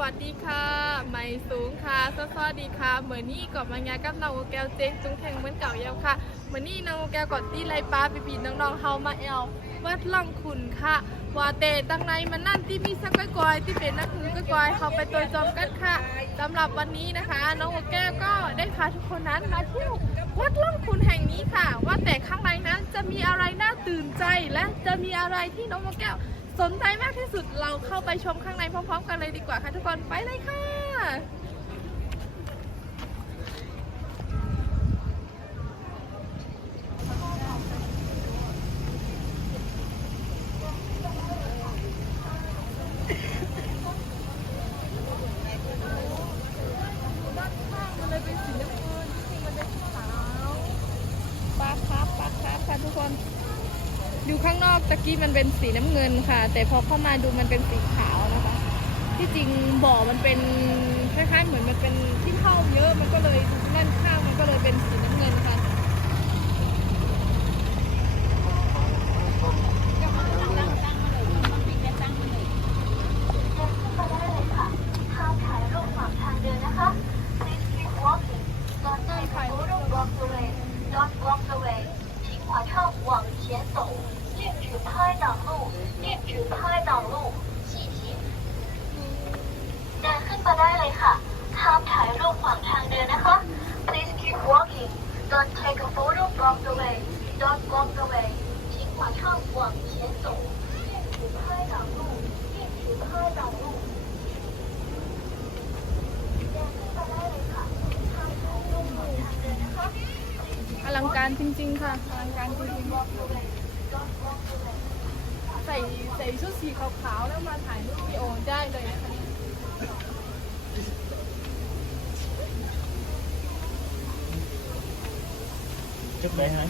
วัสดีค่ะไหมสูงค่ะสวัสดีค่ะเหมือนนี่ก่อนมางานกับน้องโอแก้วเจ๊งจุงแข่งเหมือนเก่าเยาวค่ะเหมือนนี่น้องโอแก้วก่อนตีไรป้าไปปีน้องๆเฮามาแอลวัดล่องขุนค่ะว่าแต่ตั้งในมันนั่นที่มีสักก้อยที่เป็นนักมือก้อยเขาไปตัวจอมกันค่ะสำหรับวันนี้นะคะ น้องโอแก้วก็ได้พาทุกคนนั้นมาเที่ยววัดล่องขุนแห่งนี้ค่ะ ว่าแต่ข้างในนั้นจะมีอะไรน่าตื่นใจและจะมีอะไรที่น้องโอแก้ว สนใจมากที่สุดเราเข้าไปชมข้างในพร้อม ๆ กันเลยดีกว่าค่ะทุกคนไปเลยค่ะ ด้านข้างมันเลยเป็นสีน้ำเงินจริงๆมันเป็นขาวปลาครับปลาครับค่ะทุกคน ดูข้างนอกตะกี้มันเป็นสีน้ำเงินค่ะ แต่พอเข้ามาดูมันเป็นสีขาวนะคะ ที่จริงบ่อมันเป็นคล้ายๆเหมือนมันเป็นที่เข้าเยอะมันก็เลยนั่นข้างมันก็เลยเป็นสีน้ำ การจริงๆค่ะอลังการจริงๆใส่ใส่ชุดสีขาวๆแล้วมาถ่ายรูปวิดีโอได้เลยนะคะชุดไหนฮะ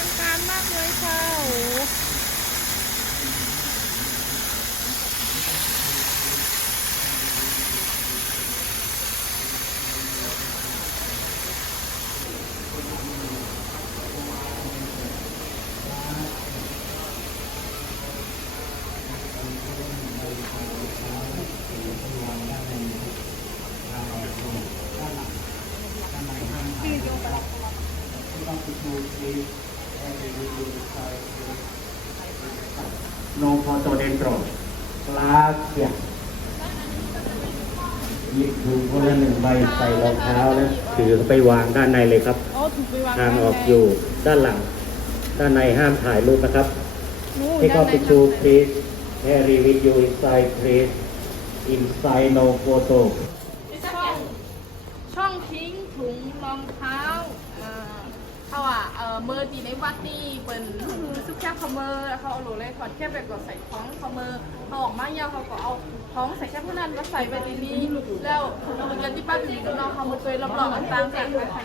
ลังการ มากเลยค่ะโอ้โหดีจังเลย โนโฟ โตเดนโตรลาเซียหยิบดูคนละหนึ่งใบใส่รองเท้าแล้วถือไปวางด้านในเลยครับ อ๋อถูกไปวางทางออกอยู่ด้านหลัง ด้านในห้ามถ่ายรูปนะครับ นู่น Take ด้าน off ใน the shoe please carry with you inside please inside no photo ช่องช่องทิ้งถุงรองเท้าเอ่อเขาอะ เมอร์ดีในวัดนี่เป็นซุกแคบคอมเมอร์เขาเอาโหลเลยขอดแค่แบบกดใส่ท้องคอมเมอร์เขาออกมาเนี่ยเขาก็เอาท้องใส่แค่พวกนั้นมาใส่ไปทีนี้แล้วเหมือนกันที่ป้าผีกับน้องเขาหมดเลยรอบๆกันตามกันค่ะ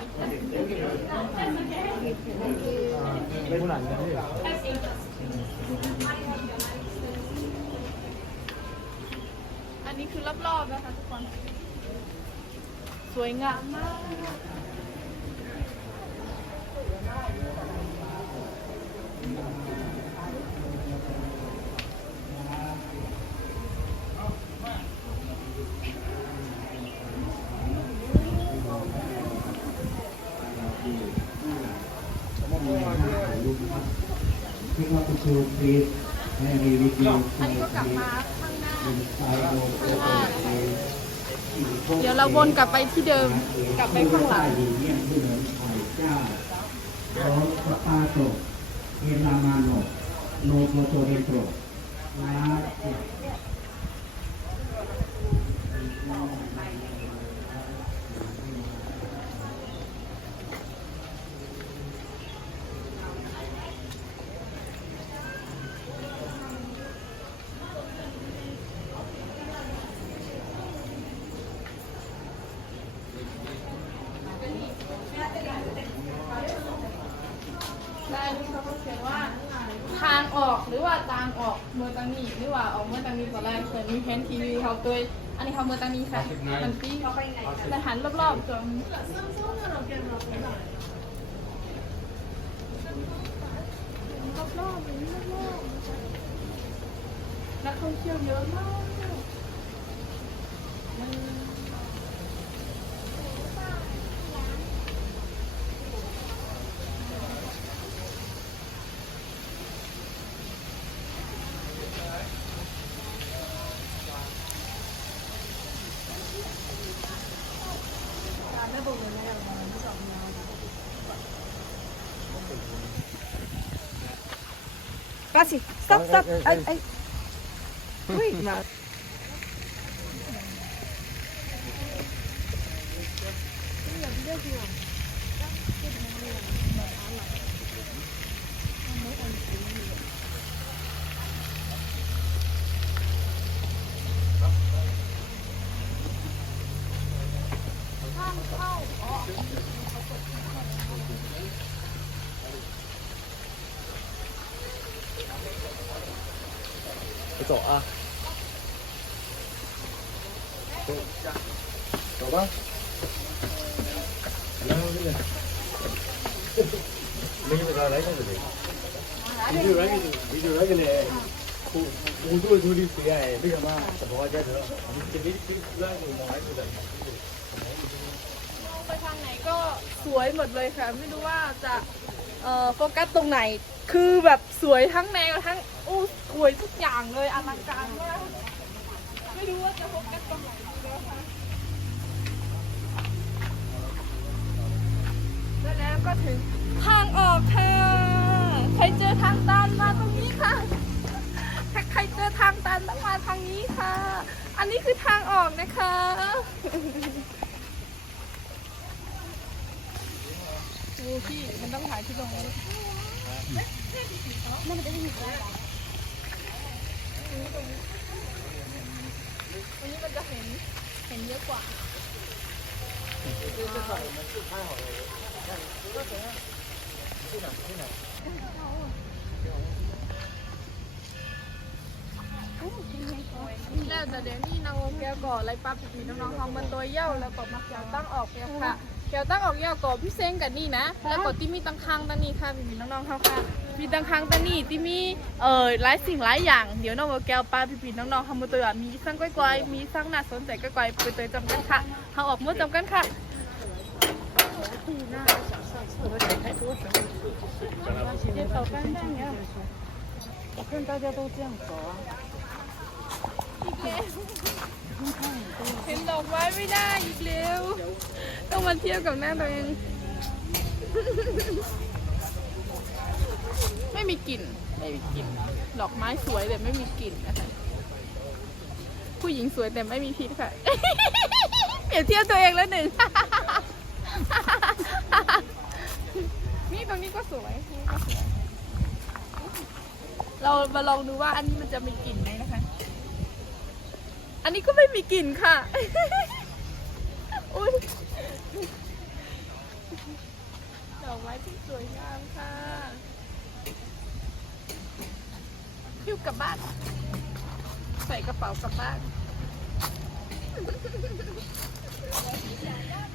อันนี้คือรอบๆนะคะทุกคน สวยงามมาก Take off the shoe please carry with you อันนี้ก็กลับมาข้างหน้าเดี๋ยวเราวนกลับไปที่เดิม กลับไปข้างหลัง ดีเยี่ยมที่เหมือนไข่เจ้าโรสปาโตเอลามาโนโนโปโตเรโตลาเซีย ได้ที่เขาก็เขียนว่า ทางออกหรือว่าทางออกเมื่อตังนี้หรือว่าออกเมื่อตังนี้ตอน แรกเคยมีแผนทีวีเขาตัวอันนี้เขาเมื่อตอนนี้ค่ะมันปีแต่หันรอบๆจนรอบๆนี้รอบๆนักท่องเที่ยวเยอะมาก Pasi, stop, stop. Ay, ay. โตะอะโตะปะแล้วนี่เลยไม่เป็นไรกันเลยวิดีโอไรกัเลยไปทางไหนก็สวยหมดเลยค่ะ ไม่รู้ว่าจะ เอ่อโฟกัสตรงไหน คือแบบสวยทั้งแนวทั้งอู้สวยทุกอย่างเลยอลังการมากไม่รู้ว่าจะโฟกัสตรงไหนดีแล้วค่ะแล้วแล้วก็ถึงทางออกค่ะใครเจอทางตันมาตรงนี้ค่ะถ้าใครเจอทางตันต้องมาทางนี้ค่ะ อันนี้คือทางออกนะคะ ดูพี่มันต้องถ่ายที่ตรงนี้ตรงนี้มันจะเห็นเห็นเยอะกว่าแล้วแต่เดี๋ยวนี้นางแก้วก่อไรปั๊บพี่น้องๆเขามันตัวเย่าแล้วก็มาแก้วตั้งออกแล้วค่ะ แก้วตั้งออกเย่าก่อพี่เซ้งกันนี่นะ แล้วก็ที่มีตังคังตังนี้ค่ะพี่น้องๆเขาค่ะ มีตังคังตังนี้ที่มีเอ่อหลายสิ่งหลายอย่าง เดี๋ยวน้องแก้วป้าพี่ๆน้องๆเขามาตัวมีสร้างก้อยๆมีสร้างน่าสนใจก้อยๆไปเตยจำกันค่ะเขาออกมือจำกันค่ะ 我看大家都这样走啊。 เห็นดอกไม้ไม่ได้อีกแล้ว ต้องมาเที่ยวกับหน้าตัวเอง ไม่มีกลิ่น ไม่มีกลิ่น ดอกไม้สวยแต่ไม่มีกลิ่นนะคะผู้หญิงสวยแต่ไม่มีพิษค่ะ เปรียบเทียบตัวเองแล้วหนึ่ง นี่ตรงนี้ก็สวยนี่ก็สวยเรามาลองดูว่าอันนี้มันจะมีกลิ่นไหมนะคะ อันนี้ก็ไม่มีกลิ่นค่ะอุ้ยดอกไม้ที่สวยงามค่ะพิ้วกลับบ้าน ใส่กระเป๋ากลับบ้าน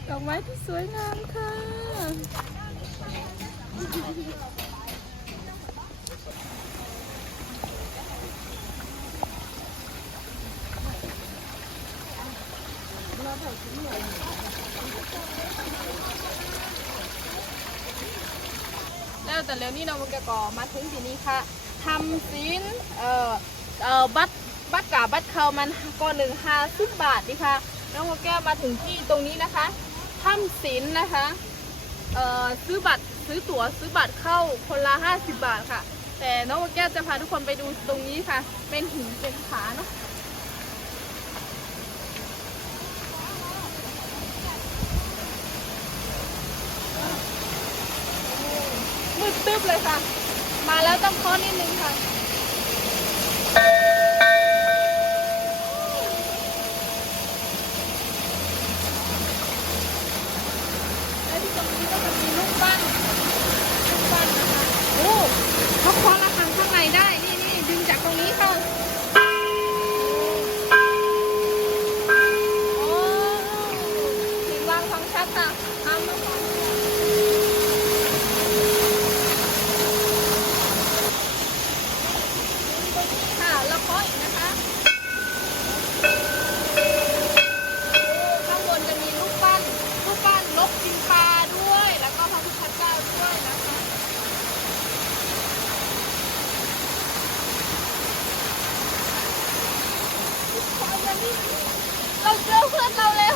ดอกไม้ที่สวยงามค่ะ แล้ วนี่น้องมันก็มาถึงที่นี่ค่ะทำสินเอ่อเอ่อบัตรบัตรกาบัตรเขามันก็หนึ่งห้าสิบบาทนี่ค่ะน้องโมแก้วมาถึงที่ตรงนี้นะคะทำสินนะคะเอ่อซื้อบัตรซื้อตั๋วซื้อบัตรเข้าคนละห้าสิบบาทค่ะ แต่น้องโมแก้วจะพาทุกคนไปดูตรงนี้ค่ะ เป็นหินเป็นผาเนาะมืดตึ๊ บเลยค่ะ มาแล้วต้องเคาะนิดนึงค่ะที่ตรงนี้ก็จะมีลูกปั้นลูกปั้นนะคะ โอ้เขาเคาะระฆังข้างในได้ นี่นี่ดึงจากตรงนี้เข้า นี่ เราเจอเพื่อนเราแล้ว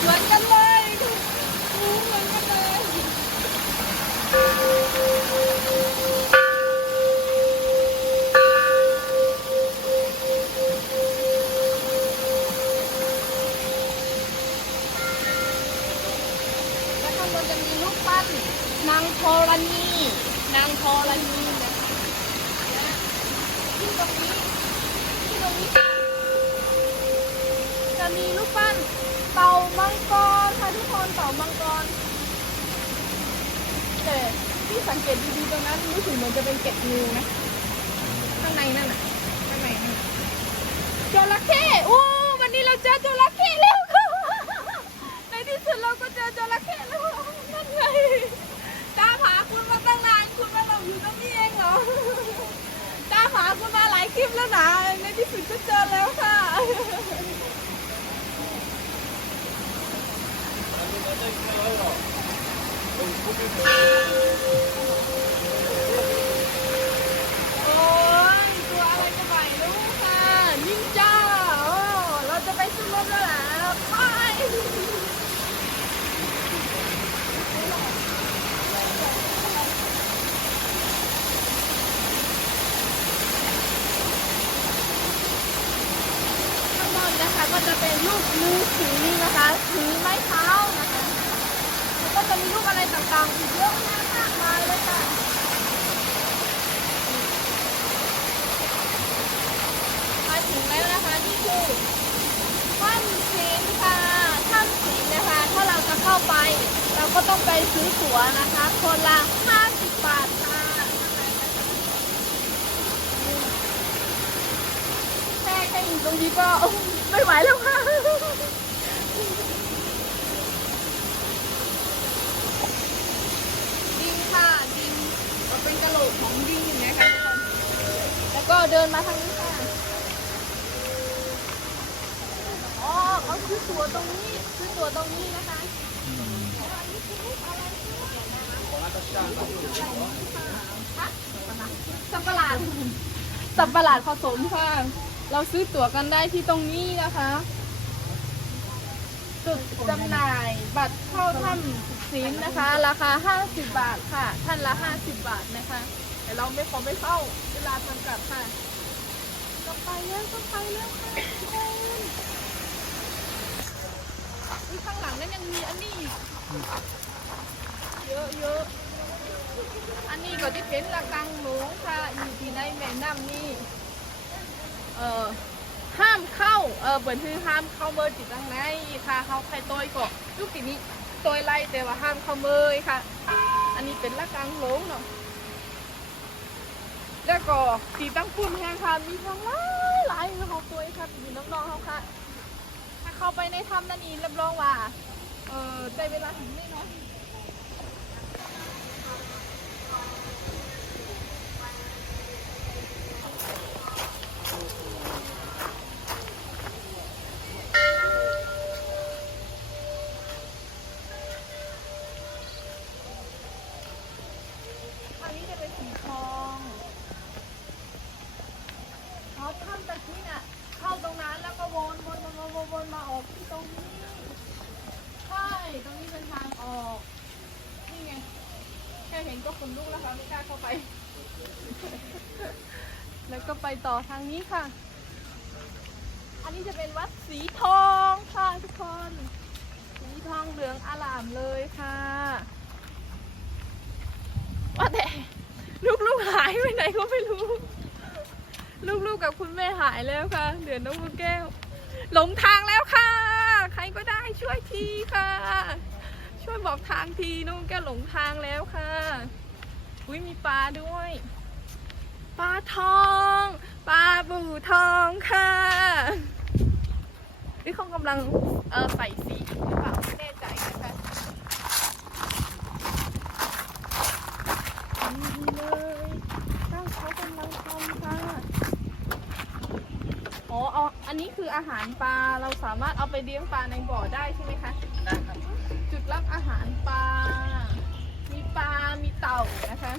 เหมือนกันเลยเหมือนกันเลยแล้วข้างบนจะมีรูปปั้นนางธรณีนางธรณีนะคะที่ตรงนี้ที่ตรงนี้ จะมีรูปปั้นเต่ามังกรค่ะทุกคนเต่ามังกร แต่ที่สังเกตดีๆตรงนั้นรู้สึกเหมือนจะเป็นเกล็ดงูนะข้างในนั่นน่ะข้างในนั่นน่ะจระเข้โอ้วันนี้เราเจอจระเข้แล้วค่ะในที่สุดเราก็เจอจระเข้แล้วนั่นไงตามหาคุณมาตั้งนานคุณมาเราอยู่ตรงนี้เองเหรอตามหาคุณมาหลายคลิปแล้วนะในที่สุดก็เจอแล้วค่ะ 那个还有，哎，不对。 ไป เราก็ต้องไปซื้อตั๋วนะคะ คนละ 50 บาทค่ะแค่แค่อยู่ตรงนี้ก็ไม่ไหวแล้วค่ะดินค่ะดินก็เป็นกระโหลกของดินนะคะทุกคนแล้วก็เดินมาทางนี้ค่ะอ๋อเขาซื้อตั๋วตรงนี้ซื้อตั๋วตรงนี้นะคะ สับประหลาดสับประหลาดผสมค่ะ เราซื้อตั๋วกันได้ที่ตรงนี้นะคะ จุดจำหน่ายบัตรเข้าถ้ำศิลป์นะคะ ราคา 50 บาทค่ะ ท่านละ 50 บาทนะคะแต่เราไม่ขอไม่เข้า เวลาจำกัดค่ะ ต้องไปแล้วต้องไปแล้วค่ะ อุ๊ยข้างหลังนั้นยังมีอันนี้อีกเยอะเยอะอันนี้ก็ที่เป็นระกังหลวงค่ะอยู่ที่ในแม่น้ำนี่เอ่อห้ามเข้าเออเปิดคือห้ามเข้าเมอร์จิตตังในค่ะเขาใครตัวก็ลูกทีนี้ตัวไล่แต่ว่าห้ามเข้าเมยค่ะ อันนี้เป็นระกังหลวงเนาะแล้วก็ตีตั้งปุ่นแห้งค่ะมีทั้งหลายหลายเขาตัวค่ะอยู่น้องๆเขาค่ะ เข้าไปในถ้ำนั่นนี่รับรองว่า เออเจ้เวลาถึงไม่น้อยอันนี้จะเป็นสีทองเขาถ้ำตะกี้น่ะ เข้าตรงนั้นแล้วก็วนวนวนวนวนวนมาออกที่ตรงนี้ ใช่ ตรงนี้เป็นทางออก นี่ไง แค่เห็นก็ขนลุกแล้วค่ะไม่กล้าเข้าไป แล้วก็ ไปต่อทางนี้ค่ะ อันนี้จะเป็นวัดสีทองค่ะทุกคน สีทองเหลืองอลามเลยค่ะว่าแต่ลูกๆหายไปไหนก็ไม่รู้ ลูกๆกับคุณแม่หายแล้วค่ะ เหลือน้องลูกแก้ว หลงทางแล้วค่ะ ใครก็ได้ช่วยทีค่ะ ช่วยบอกทางทีน้องแก้วหลงทางแล้วค่ะ อุ้ยมีปลาด้วย ปลาทองปลาบูทองค่ะนี่เขากำลังเออใส่สีหรือเปล่าไม่แน่ใจนะคะนี่เลยช่างเขากำลังทำค่ะอ๋อเอาอันนี้คืออาหารปลาเราสามารถเอาไปเลี้ยงปลาในบ่อได้ใช่ไหมคะได้ครับจุดรับอาหารปลา มีปลา มีเต่านะคะ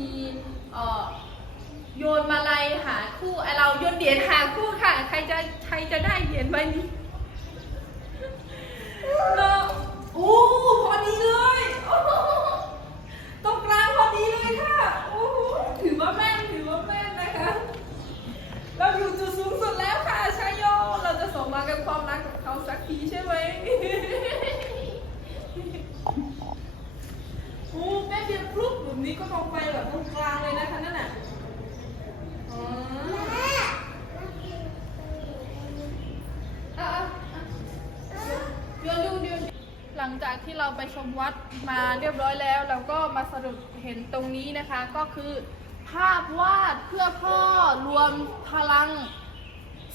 มีโยนมาลัยหาคู่ไอเราโยนเหรียญหาคู่ค่ะ ใครจะใครจะได้เหรียญใบนี้ก็โอ้พอดีเลยโอ้โหตรงกลางพอดีเลยค่ะโอ้โหถือว่าแม่นถือว่าแม่นนะคะ เราอยู่จุดสูงสุดแล้วค่ะชายโย เราจะส่งมากับความรักกับเขาสักทีใช่ไหม โอ้แม่เดียวพลุกแบบนี้ก็ลงไปแบบตรงกลางเลยนะคะนั่นน่ะอ๋ออะอะโยนดูโยนดูหลังจากที่เราไปชมวัดมาเรียบร้อยแล้ว เราก็มาสรุปเห็น ตรงนี้นะคะก็คือ ภาพวาดเพื่อพ่อรวมพลัง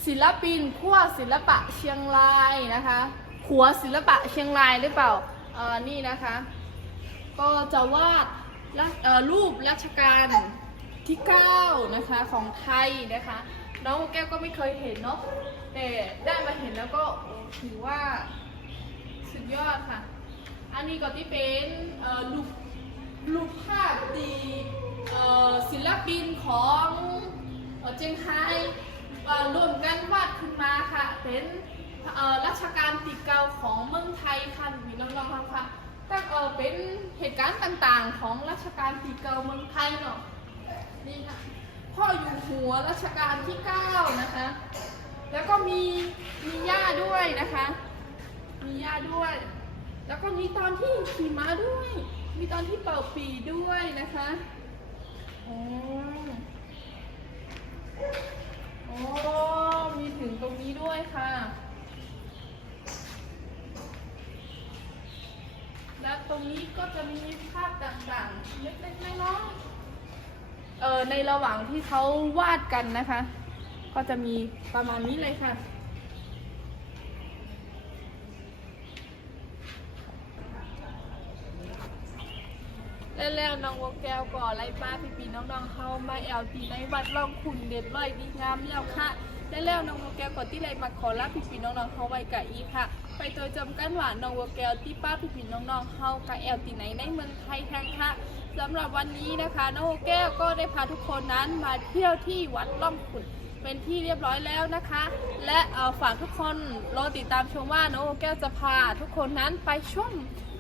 ศิลปินขั้วศิลปะเชียงรายนะคะขัวศิลปะเชียงรายหรือเปล่าเออนี่นะคะ ก็จะวาดรูปรัชกาลที่9นะคะของไทยนะคะ น้องแก้วก็ไม่เคยเห็นเนาะแต่ได้มาเห็นแล้วก็ถือว่าสุดยอดค่ะ อันนี้ก็ที่เป็นเอ่อ รูปภาพดีศิลปินของเจียงไฮร่วมกันวาดขึ้นมาค่ะ เป็นรัชกาลที่เก้าของเมืองไทยค่ะมีน้องๆค่ะตั้งเออเป็นเหตุการณ์ต่างๆ ของรัชกาลที่เก้าเมืองไทยเนาะนี่ค่ะพ่ออยู่หัวรัชกาลที่เก้านะคะ แล้วก็มีมีย่าด้วยนะคะ มีย่าด้วย แล้วก็มีตอนที่ขี่ม้าด้วย มีตอนที่เป่าปีด้วยนะคะโอ้โอ้มีถึงตรงนี้ด้วยค่ะ และตรงนี้ก็จะมีภาพต่างๆ เล็กๆน้อยๆเออในระหว่างที่เขาวาดกันนะคะ ก็จะมีประมาณนี้เลยค่ะ แล้วๆน้องวงแก้วก่อไล่ป้าพี่ปีน้องๆเข้ามาแอลตีในวัดร่องขุนเด็ดร้อยดีงามแล้วค่ะแล้วน้องวงแก้วก่อที่ไรมาขอลาพี่ปีน้องๆเข้าไว้กับอีค่ะ ไปตัวจำกันหวานน้องวงแก้วที่ป้าพี่ปีน้องๆเข้ากับแอลตีไหนในเมืองไทยแทงค่ะสำหรับวันนี้นะคะน้องวงแก้วก็ได้พาทุกคนนั้นมาเที่ยวที่วัดร่องขุนเป็นที่เรียบร้อยแล้วนะคะ และเออฝากทุกคนรอติดตามชมว่าน้องแก้วจะพาทุกคนนั้นไปชม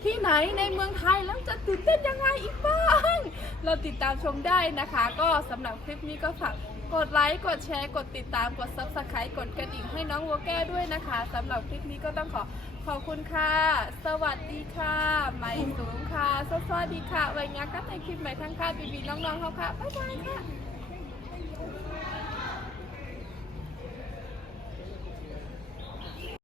ที่ไหนในเมืองไทยแล้วจะตื่นเต้นยังไงอีกบ้าง เราติดตามชมได้นะคะ ก็สำหรับคลิปนี้ก็ฝากกดไลค์ กดแชร์ กดติดตาม กด subscribe กดกระดิ่งให้น้องโอแก้วด้วยนะคะสำหรับคลิปนี้ก็ต้องขอขอบคุณค่ะ สวัสดีค่ะใหม่สูงค่ะสวัสดีค่ะไว้งากันในคลิปใหม่ทั้งค่ะบีบีน้องๆเขาค่ะ บ๊ายบายค่ะ